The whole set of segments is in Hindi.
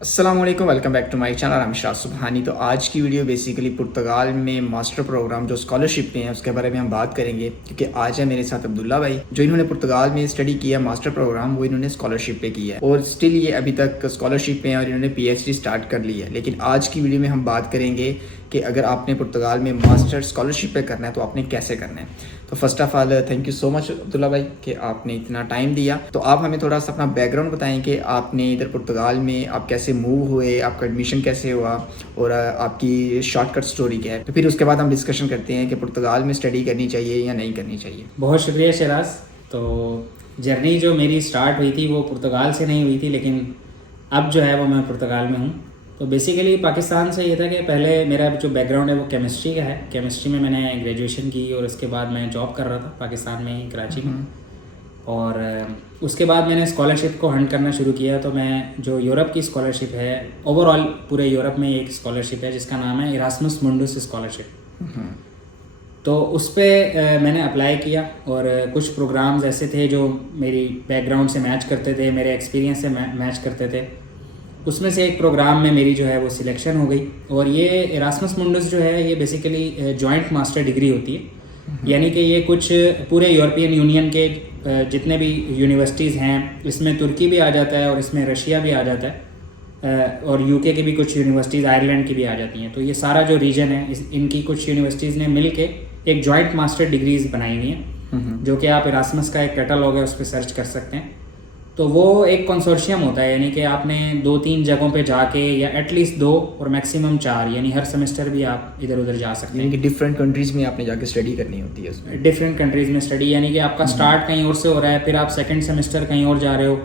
अस्सलाम वालेकुम, welcome back to my channel. I am Shah Subhani. तो आज की वीडियो बेसिकली पुर्तगाल में मास्टर प्रोग्राम जो स्कॉलरशिप पे हैं उसके बारे में हम बात करेंगे, क्योंकि आज है मेरे साथ अब्दुल्ला भाई जो इन्होंने पुर्तगाल में स्टडी किया मास्टर प्रोग्राम, वो इन्होंने स्कॉलरशिप पे किया है और स्टिल ये अभी तक स्कॉलरशिप पे हैं और इन्होंने PhD स्टार्ट कर ली है। लेकिन आज की वीडियो में हम बात करेंगे कि अगर आपने पुर्तगाल में मास्टर स्कॉलरशिप पे करना है तो आपने कैसे करना है। तो first of all thank you so much Abdullah भाई कि आपने इतना टाइम दिया। तो आप हमें थोड़ा सा अपना बैकग्राउंड बताएं कि आपने इधर पुर्तगाल में आप कैसे मूव हुए, आपका एडमिशन कैसे हुआ और आपकी शॉर्टकट स्टोरी क्या है। तो फिर उसके बाद हम डिस्कशन करते हैं कि पुर्तगाल में स्टडी करनी चाहिए या नहीं करनी चाहिए। बहुत शुक्रिया शराज। तो जर्नी जो मेरी स्टार्ट हुई थी वो पुर्तगाल से नहीं हुई थी, लेकिन अब जो है वो मैं पुर्तगाल में हूँ। तो बेसिकली पाकिस्तान से ये था कि पहले मेरा जो बैकग्राउंड है वो केमिस्ट्री का है। केमिस्ट्री में मैंने ग्रेजुएशन की और उसके बाद मैं जॉब कर रहा था पाकिस्तान में ही, कराची में। और उसके बाद मैंने स्कॉलरशिप को हंट करना शुरू किया। तो मैं जो यूरोप की स्कॉलरशिप है, ओवरऑल पूरे यूरोप में एक स्कॉलरशिप है जिसका नाम है इरास्मस मुंडस स्कॉलरशिप। तो उस पर मैंने अप्लाई किया और कुछ प्रोग्राम्स ऐसे थे जो मेरी बैकग्राउंड से मैच करते थे, मेरे एक्सपीरियंस से मैच करते थे। उसमें से एक प्रोग्राम में मेरी जो है वो सिलेक्शन हो गई। और ये इरास्मस मुंडस जो है ये बेसिकली जॉइंट मास्टर डिग्री होती है, यानी कि ये कुछ पूरे यूरोपियन यूनियन के जितने भी यूनिवर्सिटीज़ हैं, इसमें तुर्की भी आ जाता है और इसमें रशिया भी आ जाता है और यूके की भी कुछ यूनिवर्सिटीज़, आयरलैंड की भी आ जाती हैं। तो ये सारा जो रीजन है इनकी कुछ यूनिवर्सिटीज़ ने मिल के एक जॉइंट मास्टर डिग्रीज बनाई हुई हैं, जो कि आप इरास्मस का एक कैटलॉग है उस पर सर्च कर सकते हैं। तो वो एक कंसोर्शियम होता है, यानी कि आपने 2-3 जगहों पे जाके, या एटलीस्ट 2 और मैक्सिमम 4, यानी हर सेमेस्टर भी आप इधर उधर जा सकते हैं। यानी कि डिफरेंट कंट्रीज़ में आपने जाके स्टडी करनी होती है उसमें। डिफरेंट कंट्रीज़ में स्टडी, यानी कि आपका स्टार्ट कहीं और से हो रहा है, फिर आप सेकेंड सेमेस्टर कहीं और जा रहे हो।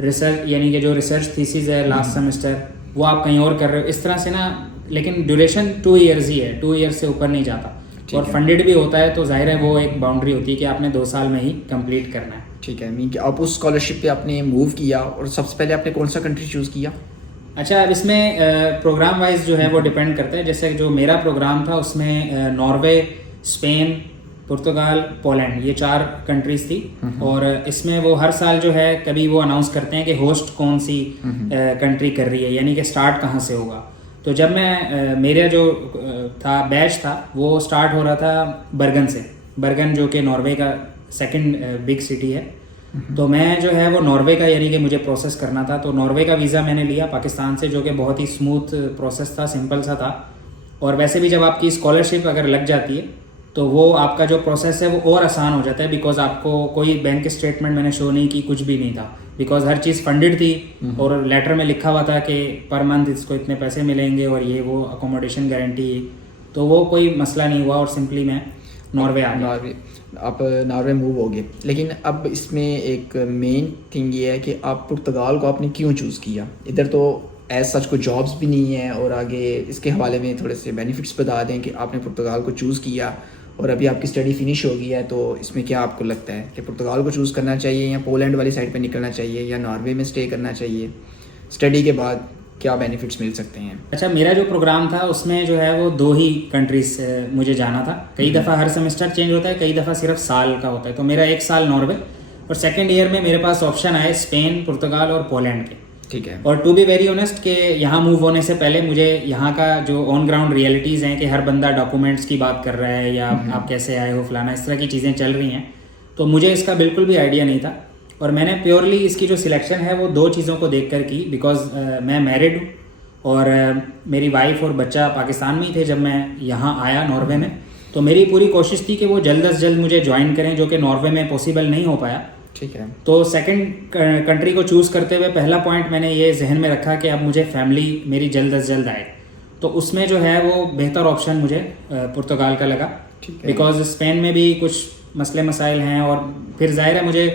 रिसर्च यानी कि जो रिसर्च थीसिस है लास्ट सेमेस्टर वो आप कहीं और कर रहे हो, इस तरह से ना। लेकिन ड्यूरेशन 2 ईयर्स ही है, 2 ईयर्स से ऊपर नहीं जाता और फंडेड भी होता है। तो जाहिर है वो एक बाउंड्री होती है कि आपने 2 साल में ही कंप्लीट करना है। ठीक है, मीन कि आप उस स्कॉलरशिप पे आपने मूव किया और सबसे पहले आपने कौन सा कंट्री चूज़ किया? अच्छा, अब इसमें प्रोग्राम वाइज जो है वो डिपेंड करता है। जैसे जो मेरा प्रोग्राम था उसमें नॉर्वे, स्पेन, पुर्तगाल, पोलैंड, ये 4 कंट्रीज थी। और इसमें वो हर साल जो है कभी वो अनाउंस करते हैं कि होस्ट कौन सी कंट्री कर रही है, यानी कि स्टार्ट कहाँ से होगा। तो जब मैं मेरा जो था बैच था वो स्टार्ट हो रहा था बर्गन से। बर्गन जो कि नॉर्वे का सेकंड बिग सिटी है। तो मैं जो है वो नॉर्वे का, यानी कि मुझे प्रोसेस करना था। तो नॉर्वे का वीज़ा मैंने लिया पाकिस्तान से, जो कि बहुत ही स्मूथ प्रोसेस था, सिंपल सा था। और वैसे भी जब आपकी स्कॉलरशिप अगर लग जाती है तो वो आपका जो प्रोसेस है वो और आसान हो जाता है, बिकॉज आपको कोई बैंक स्टेटमेंट मैंने शो नहीं की, कुछ भी नहीं था, बिकॉज हर चीज़ फंडेड थी। और लेटर में लिखा हुआ था कि पर मंथ इसको इतने पैसे मिलेंगे और ये वो अकोमोडेशन गारंटी। तो वो कोई मसला नहीं हुआ और सिंपली मैं नॉर्वे आ गया। आप नॉर्वे मूव हो गए। लेकिन अब इसमें एक मेन थिंग ये है कि आप पुर्तगाल को आपने क्यों चूज़ किया? इधर तो एज सच कोई जॉब्स भी नहीं है। और आगे इसके हवाले में थोड़े से बेनिफिट्स बता दें कि आपने पुर्तगाल को चूज़ किया और अभी आपकी स्टडी फिनिश हो गई है। तो इसमें क्या आपको लगता है कि पुर्तगाल को चूज़ करना चाहिए या पोलैंड वाली साइड पे निकलना चाहिए या नॉर्वे में स्टे करना चाहिए? स्टडी के बाद क्या बेनिफिट्स मिल सकते हैं? अच्छा, मेरा जो प्रोग्राम था उसमें जो है वो 2 ही कंट्रीज मुझे जाना था। कई दफ़ा हर सेमेस्टर चेंज होता है, कई दफ़ा सिर्फ साल का होता है। तो मेरा 1 साल नॉर्वे और सेकेंड ईयर में मेरे पास ऑप्शन आए स्पेन, पुर्तगाल और पोलैंड के। ठीक है। और टू बी वेरी ऑनेस्ट कि यहाँ मूव होने से पहले मुझे यहाँ का जो ऑन ग्राउंड रियलिटीज़ हैं कि हर बंदा डॉक्यूमेंट्स की बात कर रहा है या आप कैसे आए हो फलाना, इस तरह की चीज़ें चल रही हैं। तो मुझे इसका बिल्कुल भी आइडिया नहीं था और मैंने प्योरली इसकी जो सिलेक्शन है वो 2 चीज़ों को देख कर की। बिकॉज मैं मैरिड हूँ और मेरी वाइफ और बच्चा पाकिस्तान में ही थे जब मैं यहाँ आया नॉर्वे में। तो मेरी पूरी कोशिश थी कि वो जल्द अज जल्द मुझे ज्वाइन करें, जो कि नॉर्वे में पॉसिबल नहीं हो पाया। ठीक है। तो सेकंड कंट्री को चूज़ करते हुए पहला पॉइंट मैंने ये जहन में रखा कि अब मुझे फैमिली मेरी जल्द अज जल्द आए। तो उसमें जो है वो बेहतर ऑप्शन मुझे पुर्तगाल का लगा, बिकॉज स्पेन में भी कुछ मसले मसाइल हैं और फिर जाहिर है मुझे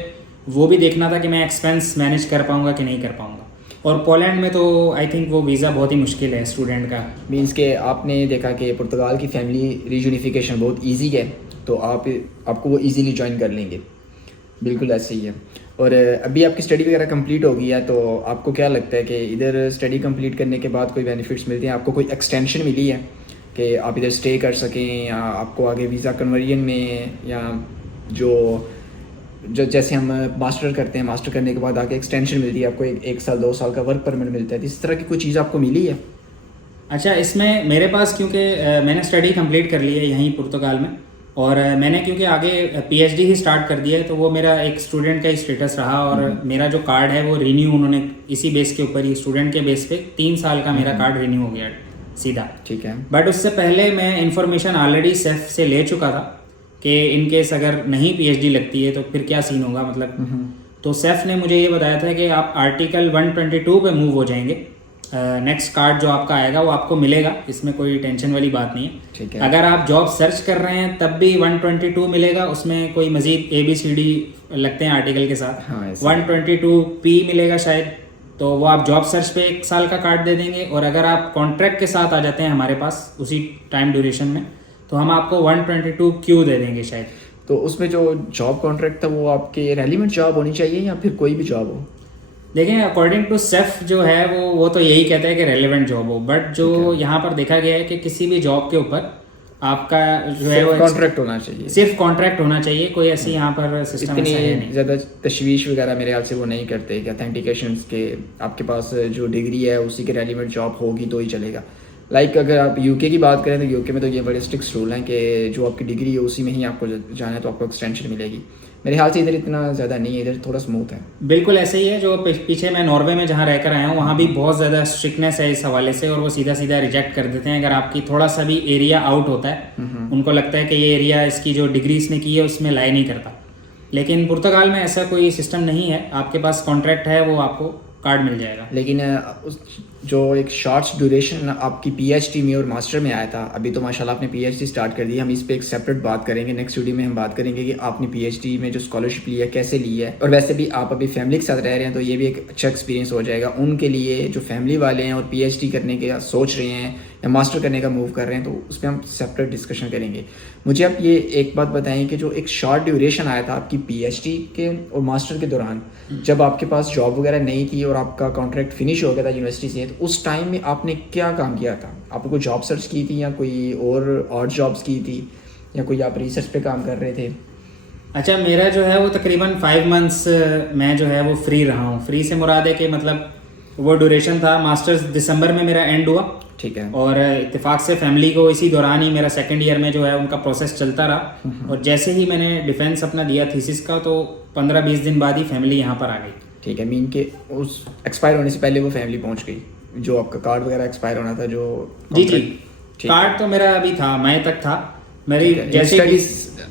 वो भी देखना था कि मैं एक्सपेंस मैनेज कर पाऊँगा कि नहीं कर पाऊँगा। और पोलैंड में तो आई थिंक वो वीज़ा बहुत ही मुश्किल है स्टूडेंट का। मीन्स के आपने देखा कि पुर्तगाल की फैमिली रीयूनिफिकेशन बहुत इजी है, तो आपको वो इजीली ज्वाइन कर लेंगे। बिल्कुल ऐसे ही है। और अभी आपकी स्टडी वगैरह कंप्लीट हो गई है, तो आपको क्या लगता है कि इधर स्टडी कंप्लीट करने के बाद कोई बेनिफिट्स मिलते हैं? आपको कोई एक्सटेंशन मिली है कि आप इधर स्टे कर सकें, या आपको आगे वीज़ा कन्वर्जन में या जो जो जैसे हम मास्टर करते हैं, मास्टर करने के बाद आगे एक्सटेंशन मिलती है आपको, एक साल 2 साल का वर्क परमिट मिलता है, तो इस तरह की कोई चीज़ आपको मिली है? अच्छा, इसमें मेरे पास क्योंकि मैंने स्टडी कंप्लीट कर ली है यहीं पुर्तगाल में, और मैंने क्योंकि आगे पीएचडी ही स्टार्ट कर दिया है, तो वो मेरा एक स्टूडेंट का ही स्टेटस रहा, और मेरा जो कार्ड है वो रिन्यू उन्होंने इसी बेस के ऊपर ही, स्टूडेंट के बेस पे 3 साल का मेरा कार्ड रिन्यू हो गया सीधा। ठीक है। बट उससे पहले मैं इन्फॉर्मेशन ऑलरेडी सेफ से ले चुका था कि इन केस अगर नहीं पीएचडी लगती है तो फिर क्या सीन होगा, मतलब तो सेफ ने मुझे ये बताया था कि आप आर्टिकल 122 पे मूव हो जाएंगे। नेक्स्ट कार्ड जो आपका आएगा वो आपको मिलेगा, इसमें कोई टेंशन वाली बात नहीं है। ठीक है। अगर आप जॉब सर्च कर रहे हैं तब भी 122 मिलेगा, उसमें कोई मजीद ABCD लगते हैं आर्टिकल के साथ। हाँ, 122P मिलेगा शायद, तो वो आप जॉब सर्च पे 1 साल का कार्ड दे देंगे, और अगर आप कॉन्ट्रैक्ट के साथ आ जाते हैं हमारे पास उसी टाइम ड्यूरेशन में, तो हम आपको 122Q दे देंगे शायद। तो उसमें जो जॉब कॉन्ट्रैक्ट था वो आपके रेलिवेंट जॉब होनी चाहिए या फिर कोई भी जॉब हो? देखें, अकॉर्डिंग टू सेफ जो है वो तो यही कहता है कि रेलेवेंट जॉब हो, बट जो यहाँ पर देखा गया है कि किसी भी जॉब के ऊपर आपका जो है वो कॉन्ट्रैक्ट होना चाहिए, सिर्फ कॉन्ट्रैक्ट होना चाहिए। कोई ऐसी यहाँ पर सिस्टम ऐसा है नहीं। ज़्यादा तशवीश वगैरह मेरे ख्याल से वो नहीं करते कि ऑथेंटिकेशन के आपके पास जो डिग्री है उसी के रेलिवेंट जॉब होगी तो ही चलेगा। लाइक अगर आप यूके की बात करें तो यूके में तो ये बड़े स्ट्रिक्ट रूल हैं कि जो आपकी डिग्री है उसी में ही आपको जाना है तो आपको एक्सटेंशन मिलेगी। मेरे ख्याल से इधर इतना ज़्यादा नहीं है, इधर थोड़ा स्मूथ है। बिल्कुल ऐसे ही है। जो पीछे मैं नॉर्वे में जहाँ रहकर आया हूँ वहाँ भी बहुत ज़्यादा स्ट्रिक्टनेस है इस हवाले से, और वो सीधा सीधा रिजेक्ट कर देते हैं अगर आपकी थोड़ा सा भी एरिया आउट होता है। उनको लगता है कि ये एरिया इसकी जो डिग्री इसने की है उसमें लाई नहीं करता। लेकिन पुर्तगाल में ऐसा कोई सिस्टम नहीं है, आपके पास कॉन्ट्रैक्ट है वो आपको कार्ड मिल जाएगा। लेकिन जो एक शॉर्ट ड्यूरेशन आपकी पीएचडी में और मास्टर में आया था, अभी तो माशाल्लाह आपने पीएचडी स्टार्ट कर दी, हम इस पे एक सेपरेट बात करेंगे। नेक्स्ट वीडियो में हम बात करेंगे कि आपने पीएचडी में जो स्कॉलरशिप ली है कैसे ली है, और वैसे भी आप अभी फैमिली के साथ रह रहे हैं तो ये भी एक अच्छा एक्सपीरियंस हो जाएगा उनके लिए जो फैमिली वाले हैं और पीएचडी करने के सोच रहे हैं या मास्टर करने का मूव कर रहे हैं, तो उस पर हम सेपरेट डिस्कशन करेंगे। मुझे आप ये एक बात बताएं कि जो एक शॉर्ट ड्यूरेशन आया था आपकी पीएचडी के और मास्टर के दौरान, जब आपके पास जॉब वगैरह नहीं थी और आपका कॉन्ट्रैक्ट फिनिश हो गया था यूनिवर्सिटी से, तो उस टाइम में आपने क्या काम किया था? आपने कोई जॉब सर्च की थी या कोई और जॉब्स की थी या कोई आप रिसर्च पे काम कर रहे थे? अच्छा, मेरा जो है वो तकरीबन 5 मंथ्स मैं जो है वो फ्री रहा हूँ। फ्री से मुराद है कि मतलब वो ड्यूरेशन था, मास्टर्स दिसंबर में मेरा एंड हुआ। ठीक है। और इत्तेफाक से फैमिली को इसी दौरान ही मेरा सेकंड ईयर में जो है उनका प्रोसेस चलता रहा, और जैसे ही मैंने डिफेंस अपना दिया थीसिस का, तो 15-20 दिन बाद ही फैमिली यहाँ पर आ गई। ठीक है, मीन के उस एक्सपायर होने से पहले वो फैमिली पहुँच गई, जो आपका कार्ड वगैरह एक्सपायर होना था जो? जी, कार्ड तो मेरा अभी था, मई तक था मेरी, जैसे स्टडी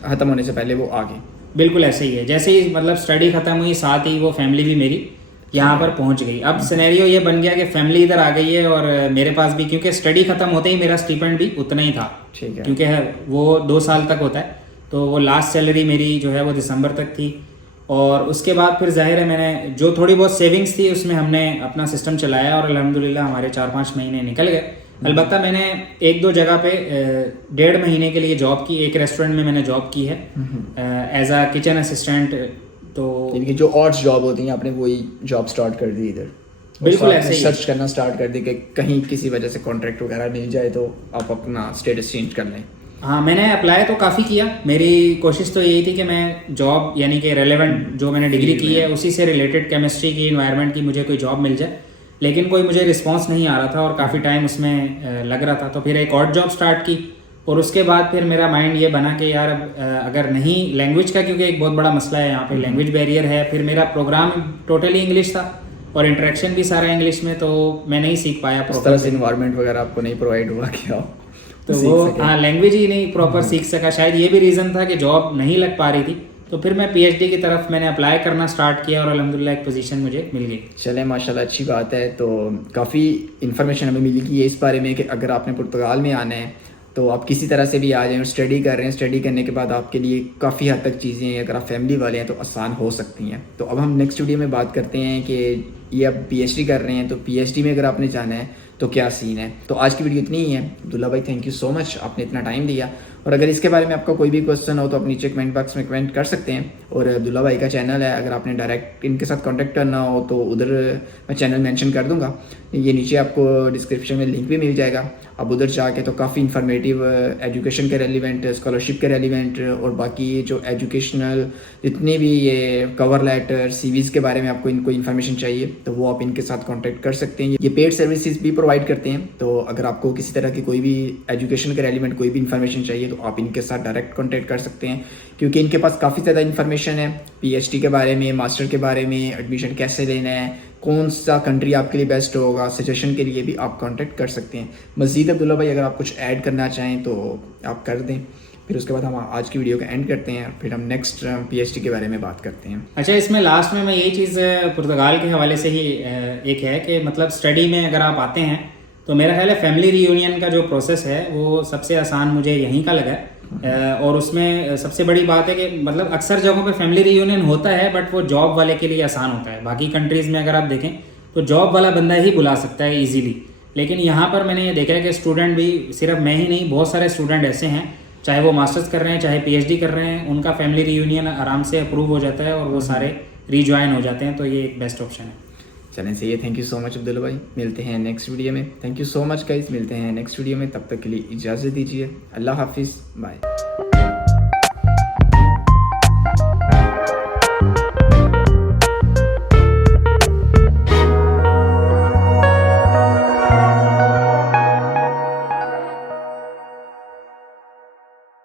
खत्म होने से पहले वो आ गई। बिल्कुल ऐसे ही है, जैसे ही मतलब स्टडी खत्म हुई साथ ही वो फैमिली भी मेरी यहाँ पर पहुँच गई। अब सिनेरियो ये बन गया कि फैमिली इधर आ गई है और मेरे पास भी, क्योंकि स्टडी खत्म होते ही मेरा स्टिपेंड भी उतना ही था। ठीक है। क्योंकि वो 2 साल तक होता है, तो वो लास्ट सैलरी मेरी जो है वो दिसंबर तक थी, और उसके बाद फिर जाहिर है मैंने जो थोड़ी बहुत सेविंग्स थी उसमें हमने अपना सिस्टम चलाया, और अल्हम्दुलिल्लाह हमारे 4-5 महीने निकल गए। अलबत्ता मैंने 1-2 जगह पे 1.5 महीने के लिए जॉब की। एक रेस्टोरेंट में मैंने जॉब की है एज अ किचन असिस्टेंट। तो इनकी जो ऑड्स जॉब होती हैं आपने वही जॉब स्टार्ट कर दी इधर? बिल्कुल ऐसे ही सर्च करना स्टार्ट कर दी कि कहीं किसी वजह से कॉन्ट्रैक्ट वगैरह मिल जाए तो आप अपना स्टेटस चेंज कर लें। हाँ, मैंने अप्लाई तो काफ़ी किया। मेरी कोशिश तो यही थी कि मैं जॉब यानी कि रेलेवेंट जो मैंने डिग्री की है उसी से रिलेटेड केमिस्ट्री की, इन्वायरमेंट की मुझे कोई जॉब मिल जाए, लेकिन कोई मुझे रिस्पांस नहीं आ रहा था और काफ़ी टाइम उसमें लग रहा था। तो फिर एक और जॉब स्टार्ट की, और उसके बाद फिर मेरा माइंड ये बना कि यार अगर नहीं, लैंग्वेज का क्योंकि एक बहुत बड़ा मसला है यहाँ पे, लैंग्वेज बैरियर है। फिर मेरा प्रोग्राम टोटली इंग्लिश था और इंटरेक्शन भी सारा इंग्लिश में, तो मैं नहीं सीख पाया प्रॉपर से। इन्वायरमेंट वगैरह आपको नहीं प्रोवाइड हुआ क्या? तो वो हाँ, लैंग्वेज ही नहीं प्रॉपर सीख सका। शायद ये भी रीज़न था कि जॉब नहीं लग पा रही थी। तो फिर मैं पीएचडी की तरफ मैंने अप्लाई करना स्टार्ट किया और अल्हम्दुलिल्लाह एक पोजीशन मुझे मिल गई। चले माशाल्लाह, अच्छी बात है। तो काफ़ी इन्फॉर्मेशन हमें मिली कि इस बारे में कि अगर आपने पुर्तगाल में आना है तो आप किसी तरह से भी आ जाएं और स्टडी कर रहे हैं। स्टडी करने के बाद आपके लिए काफ़ी हद तक चीज़ें, अगर आप फैमिली वाले हैं तो आसान हो सकती हैं। तो अब हम नेक्स्ट वीडियो में बात करते हैं कि ये अब पीएचडी कर रहे हैं, तो पीएचडी में अगर आपने जाना है तो क्या सीन है। तो आज की वीडियो इतनी ही है। अब्दुल्ला भाई, थैंक यू सो मच, आपने इतना टाइम दिया। और अगर इसके बारे में आपका कोई भी क्वेश्चन हो तो आप नीचे कमेंट बॉक्स में कमेंट कर सकते हैं। और अब्दुल्ला भाई का चैनल है, अगर आपने डायरेक्ट इनके साथ कांटेक्ट करना हो तो उधर मैं चैनल मेंशन कर दूंगा, ये नीचे आपको डिस्क्रिप्शन में लिंक भी मिल जाएगा। आप उधर जाके तो काफ़ी इन्फॉर्मेटिव एजुकेशन के रेलिवेंट, स्कॉलरशिप के रेलिवेंट और बाकी जो एजुकेशनल जितने भी ये कवर लेटर सीवीज़ के बारे में आपको इनको इन्फॉर्मेशन चाहिए तो वो आप इनके साथ कांटेक्ट कर सकते हैं। ये पेड सर्विसेज भी प्रोवाइड करते हैं, तो अगर आपको किसी तरह की कोई भी एजुकेशन के रेलिवेंट कोई भी इन्फॉर्मेशन चाहिए तो आप इनके साथ डायरेक्ट कांटेक्ट कर सकते हैं, क्योंकि इनके पास काफ़ी ज़्यादा इन्फॉर्मेशन है पीएचडी के बारे में, मास्टर के बारे में, एडमिशन कैसे लेना है, कौन सा कंट्री आपके लिए बेस्ट होगा, सजेशन के लिए भी आप कांटेक्ट कर सकते हैं। मज़ीद अब्दुल्ला भाई अगर आप कुछ ऐड करना चाहें तो आप कर दें, फिर उसके बाद हम आज की वीडियो का एंड करते हैं, फिर हम नेक्स्ट पीएचडी के बारे में बात करते हैं। अच्छा, इसमें लास्ट में मैं यही चीज़ पुर्तगाल के हवाले से ही एक है कि मतलब स्टडी में अगर आप आते हैं तो मेरा ख्याल है फैमिली रीयूनियन का जो प्रोसेस है वो सबसे आसान मुझे यहीं का लगा है। और उसमें सबसे बड़ी बात है कि मतलब अक्सर जगहों पे फैमिली रीयूनियन होता है बट वो जॉब वाले के लिए आसान होता है। बाकी कंट्रीज़ में अगर आप देखें तो जॉब वाला बंदा ही बुला सकता है ईजीली, लेकिन यहाँ पर मैंने ये देखा है कि स्टूडेंट भी, सिर्फ मैं ही नहीं, बहुत सारे स्टूडेंट ऐसे हैं, चाहे वो मास्टर्स कर रहे हैं चाहे पीएचडी कर रहे हैं, उनका फैमिली रीयूनियन आराम से अप्रूव हो जाता है और वो सारे रीज्वाइन हो जाते हैं, तो ये एक बेस्ट ऑप्शन है। चलें सही है, thank you so much Abdullah भाई, मिलते हैं नेक्स्ट वीडियो में। Thank you so much guys, मिलते हैं नेक्स्ट वीडियो में, तब तक के लिए इजाज़त दीजिए, अल्लाह हाफिज़, बाय।